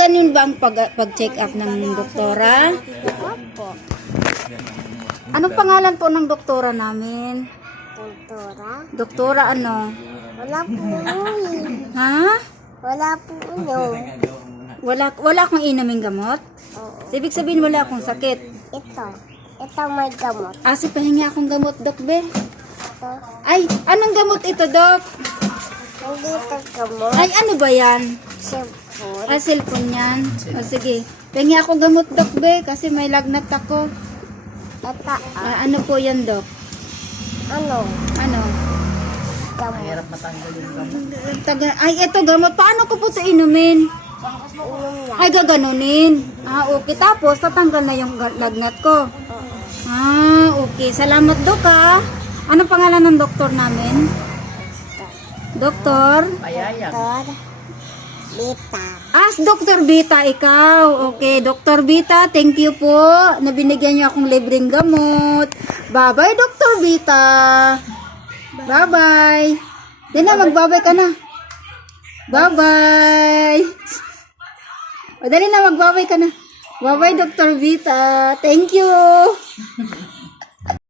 Ganun ba ang pag-check up ng doktora? Opo. Anong pangalan po ng doktora namin? Doktora? Doktora ano? Wala po ulo. Ha? Wala po ulo. Wala akong inaming gamot? Oo. Ibig sabihin wala akong sakit. Ito. Ito may gamot. Pahingi akong gamot, Dok, be. Ito. Ay, anong gamot ito, Dok? Hindi ito gamot. Ay, ano ba yan? Cellphone. Cellphone yan. O, sige. Pahingi akong gamot, Dok, be, kasi may lagnat ako. Ito. Ano po yan, Dok? Ano? Ano? Gamot. Ay, ito gamot. Paano ko po ito inumin? Ulo lang. Ay, gaganunin. Okay. Tapos, tatanggal na yung lagnat ko. Oo. Okay. Salamat, Dok, ha. Anong pangalan ng doktor namin? Doktor? Doktor. Mita. Dr. Vita, ikaw. Okay, Dr. Vita, thank you po. Nabinigyan niyo akong libreng gamot. Bye-bye, Dr. Vita. Bye-bye. Di na, magbabay ka na. Bye-bye. O, dali na, magbabay ka na. Bye-bye, Dr. Vita. Thank you.